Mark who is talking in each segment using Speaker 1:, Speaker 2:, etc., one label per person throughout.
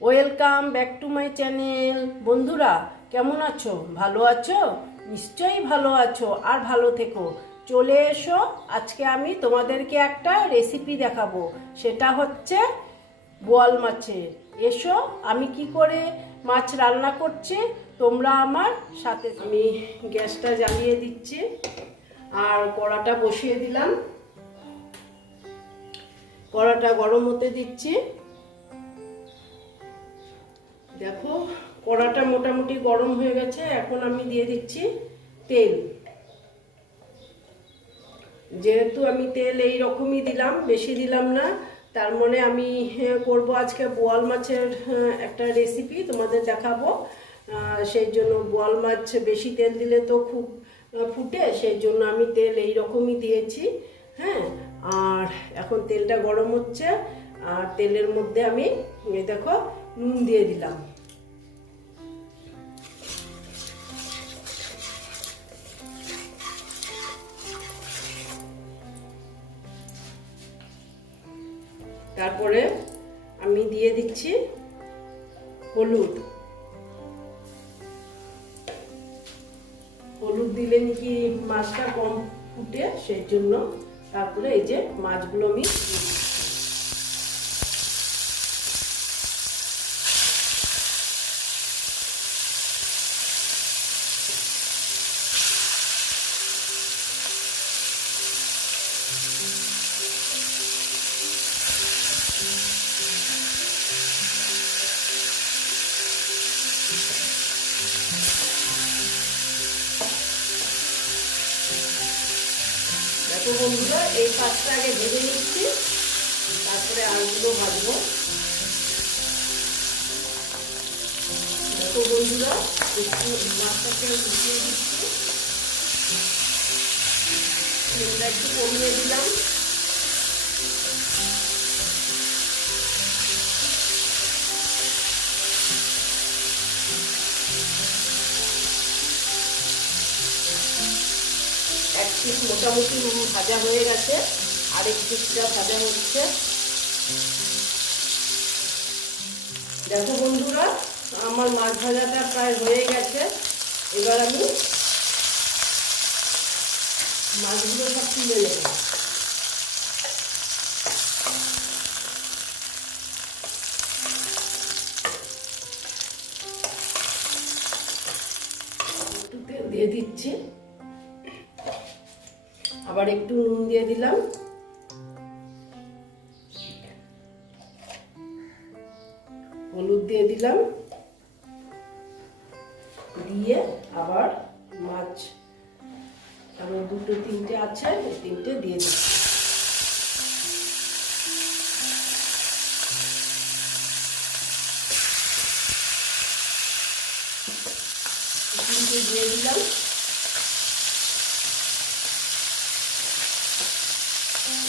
Speaker 1: Welcome back to my channel. বন্ধুরা, কেমন আছো? ভালো আছো? নিশ্চয়ই ভালো আছো আর ভালো থেকো। চলে এসো, আজকে আমি তোমাদেরকে একটা রেসিপি দেখাবো। সেটা হচ্ছে বোয়াল মাছের। এসো, আমি কি করে মাছ রান্না করছি, তোমরা আমার সাথে। আমি গ্যাসটা জ্বালিয়ে দিচ্ছি আর কড়াটা বসিয়ে দিলাম। কড়াটা গরম হতে দিচ্ছি। দেখো, কড়াটা মোটামুটি গরম হয়ে গেছে, এখন আমি দিয়ে দিচ্ছি তেল। যেহেতু আমি তেল এই রকমই দিলাম, বেশি দিলাম না, তার মানে আমি করব আজকে বোয়াল মাছের একটা রেসিপি তোমাদের দেখাবো। সেই জন্য বোয়াল মাছ বেশি তেল দিলে তো খুব ফুটে, সেই জন্য আমি তেল এই রকমই দিয়েছি হ্যাঁ। আর এখন তেলটা গরম হচ্ছে, আর তেলের মধ্যে আমি দেখো, নুন দিয়ে দিলাম। তারপরে আমি দিয়ে দিচ্ছি হলুদ। হলুদ দিলে নাকি মাছটা কম ফুটে, সেই জন্য তারপরে এই যে মাছগুলো আমি দেখো বন্ধুরা, এই পাঁচটা আগে ভেজে নিচ্ছি। তারপরে আলুগুলো ভাজবো। দেখো বন্ধুরা, একটু মাছটাকে উঠিয়ে দিচ্ছি। তেলটা একটু কমিয়ে দিলাম। পিস মোটামুটি ভাজা হয়ে গেছে আরেক পিসটা ভাজা হচ্ছে। দেখো বন্ধুরা, আমার মাছ ভাজাটা প্রায় হয়ে গেছে। এবার আমি মাছগুলো সব তুলে নেব। আবার একটু নুন দিয়ে দিলাম। হলুদ দিয়ে দিলাম। দিয়ে আবার মাছ, আরও দুটো, তিনটে আছে তিনটে দিয়ে দিচ্ছি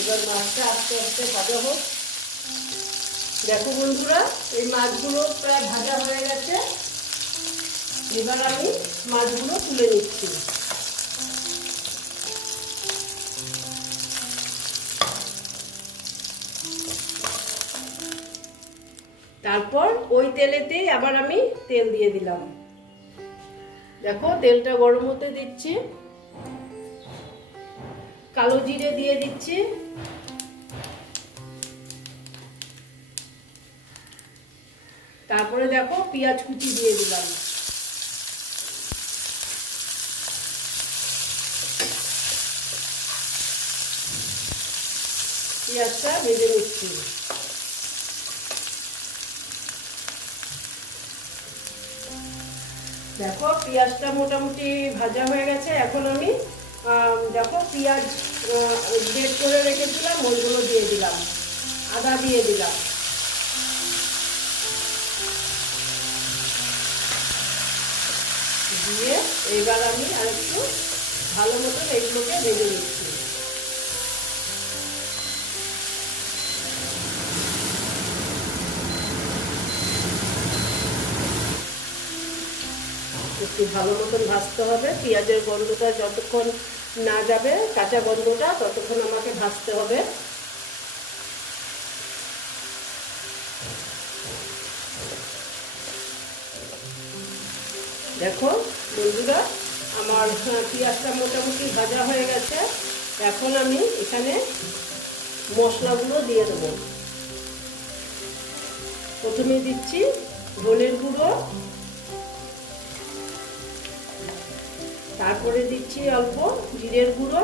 Speaker 1: এবার মাছটা আস্তে আস্তে ভাজা হোক। দেখো বন্ধুরা, এই মাছগুলো প্রায় ভাজা হয়ে গেছে। এবার আমি মাছগুলো তুলে নিচ্ছি। তারপর ওই তেলেতেই আবার আমি তেল দিয়ে দিলাম। দেখো, তেলটা গরম হতে দিচ্ছি। কালো জিরে দিয়ে দিচ্ছি। তারপরে দেখো পেঁয়াজ কুচি দিয়ে দিলাম। পেঁয়াজটা ভেজে নিচ্ছি। দেখো পেঁয়াজটা মোটামুটি ভাজা হয়ে গেছে। এখন আমি দেখো পেঁয়াজ বেড করে রেখেছিলাম, ওইগুলো দিয়ে দিলাম। আদা দিয়ে দিলাম। দিয়ে এবার আমি আরেকটু ভালো মতন এগুলোকে ভেজে নিচ্ছি। একটু ভালো মতন ভাজতে হবে। পেঁয়াজের গন্ধটা যতক্ষণ না যাবে, কাঁচা গন্ধটা ততক্ষণ আমাকে ভাজতে হবে। দেখো বন্ধুরা, আমার হ্যাঁ, পেঁয়াজটা মোটামুটি ভাজা হয়ে গেছে। এখন আমি এখানে মশলাগুলো দিয়ে দেব। প্রথমে দিচ্ছি ধনের গুঁড়ো তারপরে দিচ্ছি অল্প জিরের গুঁড়ো।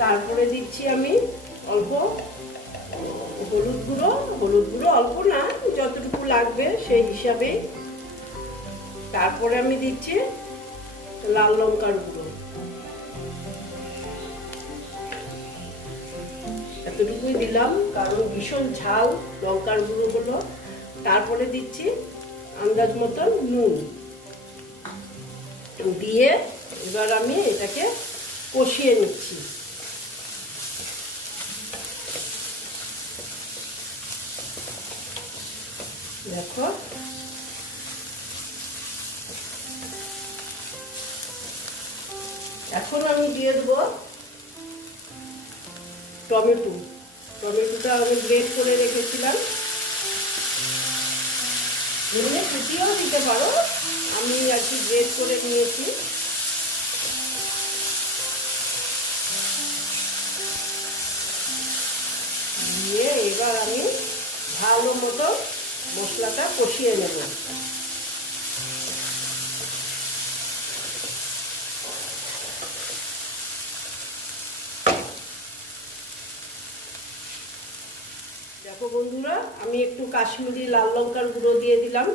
Speaker 1: তারপরে দিচ্ছি আমি অল্প হলুদ গুঁড়ো। হলুদ গুঁড়ো অল্প না, যতটুকু লাগবে সেই হিসাবে তারপরে আমি দিচ্ছি লাল লঙ্কার গুঁড়ো। এতটুকুই দিলাম, কারণ ভীষণ ঝাল লঙ্কার গুঁড়ো হলো। তারপরে দিচ্ছি আন্দাজ মতন নুন। দিয়ে এবার আমি এটাকে কষিয়ে নিচ্ছি। দেখো। এখন আমি দিয়ে দেবো টমেটো। টমেটোটা আমি গ্রেট করে রেখেছিলাম। ধনে কুচিও দিতে পারো। আমি আর কি গ্রেড করে নিয়েছি। দিয়ে এবার আমি ভালো মতো মশলাটা কষিয়ে নেব। দেখো বন্ধুরা, আমি একটু কাশ্মীরি লাল লঙ্কার গুঁড়ো দিয়ে দিলাম।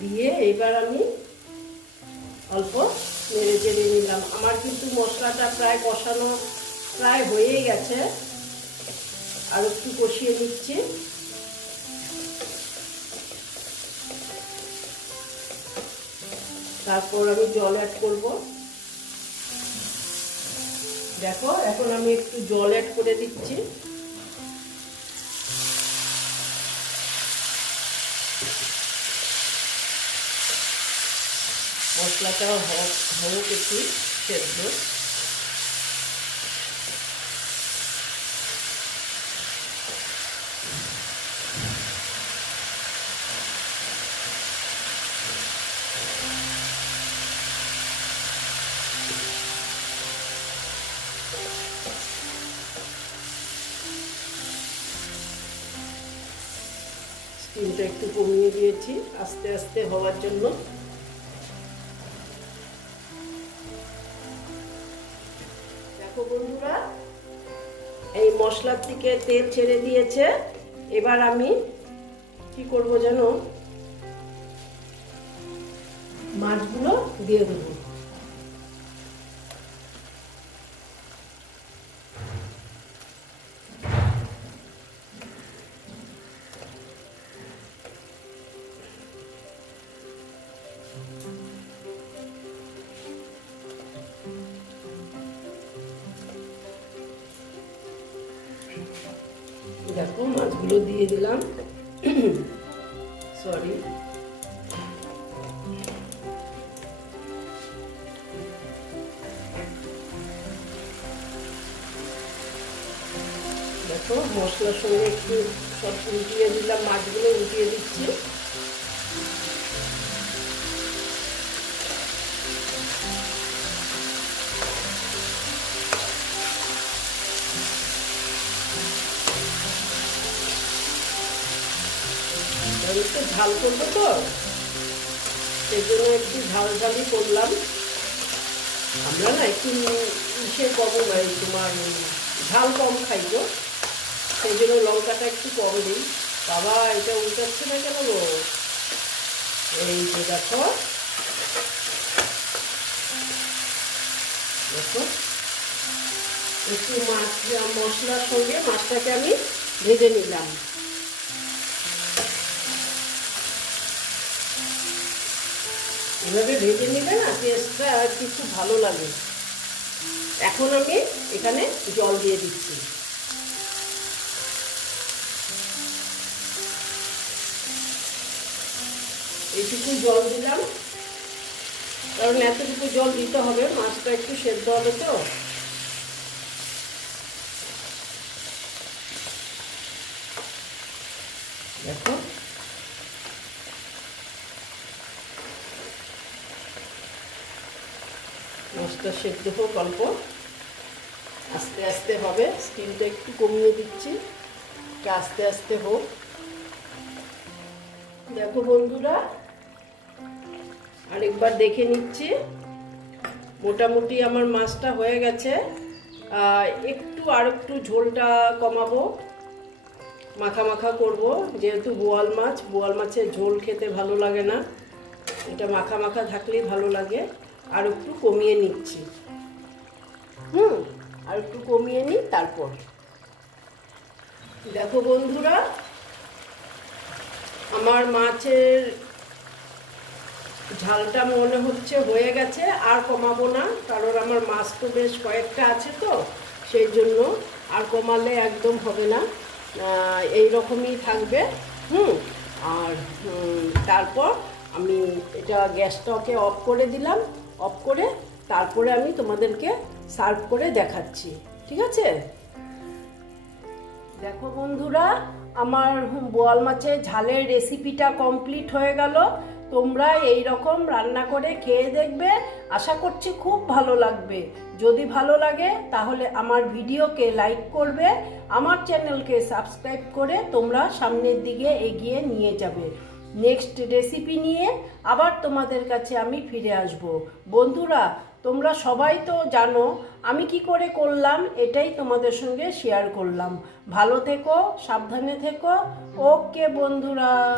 Speaker 1: দিয়ে এবার আমি অল্প নেড়ে চেড়ে নিলাম। আমার কিন্তু মশলাটা প্রায় কষানো প্রায় হয়েই গেছে। আর একটু কষিয়ে নিচ্ছি। তারপর আমি জল অ্যাড করব। দেখো এখন আমি একটু জল অ্যাড করে দিচ্ছি। মশলাটা হোক একটু সেদ্ধ। স্টিমটা একটু কমিয়ে দিয়েছি আস্তে আস্তে হওয়ার জন্য। দেখো বন্ধুরা, এই মশলার থেকে তেল ছেড়ে দিয়েছে। এবার আমি কি করব যেন মাছগুলো দিয়ে দেবো। দেখো, মাছগুলো দিয়ে দিলাম। সরি দেখো, মশলার সঙ্গে একটু সব উঠিয়ে দিলাম, মাছগুলো উল্টিয়ে দিচ্ছি। একটু ঝাল করব তো? সেই জন্য একটু ঝাল ঝালই করলাম। আমরা না একটু ইসে কম নাই তোমার ঝাল কম খাই তো সেই জন্য লঙ্কাটা একটু কম দিই। বাবা, এটা উল্টাচ্ছে না কেন গো? এই যে দেখো। দেখো। একটু মাছ, মশলার সঙ্গে মাছটাকে আমি ভেজে নিলাম। এভাবে ভেজে নিলে না টেস্টটা আর কি খুব ভালো লাগে। এখন আমি এখানে জল দিয়ে দিচ্ছি। এইটুকু জল দিলাম। কারণ এতটুকু জল দিতে হবে, মাছটা একটু সেদ্ধ হবে তো। দেখো। মাছটা সেদ্ধ হোক অল্প। আস্তে আস্তে হবে, স্টিমটা একটু কমিয়ে দিচ্ছি। আস্তে আস্তে হোক। দেখো বন্ধুরা, আরেকবার দেখে নিচ্ছি। মোটামুটি আমার মাছটা হয়ে গেছে। একটু আর একটু ঝোলটা কমাবো। মাখা মাখা করব। যেহেতু বোয়াল মাছ, বোয়াল মাছের ঝোল খেতে ভালো লাগে না। এটা মাখা মাখা থাকলেই ভালো লাগে। আর একটু কমিয়ে নিচ্ছি। হুম, আর একটু কমিয়ে নিই, তারপর। দেখো বন্ধুরা, আমার মাছের ঝালটা মনে হচ্ছে হয়ে গেছে, আর কমাবো না, কারণ আমার মাছ তো বেশ কয়েকটা আছে তো, সেই জন্য আর কমালে একদম হবে না। এই রকমই থাকবে, হুম, আর তারপর আমি এটা গ্যাসটাকে অফ করে দিলাম। অফ করে তারপরে আমি তোমাদেরকে সার্ভ করে দেখাচ্ছি, ঠিক আছে? দেখো বন্ধুরা, আমার বোয়াল মাছের ঝালের রেসিপিটা কমপ্লিট হয়ে গেল। তোমরা এই রকম রান্না করে খেয়ে দেখবে। আশা করছি খুব ভালো লাগবে। যদি ভালো লাগে, তাহলে আমার ভিডিওকে লাইক করবে। আমার চ্যানেলকে সাবস্ক্রাইব করে তোমরা সামনের দিকে এগিয়ে নিয়ে যাবে। নেক্সট রেসিপি নিয়ে আবার তোমাদের কাছে আমি ফিরে আসব। বন্ধুরা, তোমরা সবাই তো জানো, আমি কি করে করলাম এটাই তোমাদের সঙ্গে শেয়ার করলাম। ভালো থেকো, সাবধানে থেকো। ওকে বন্ধুরা।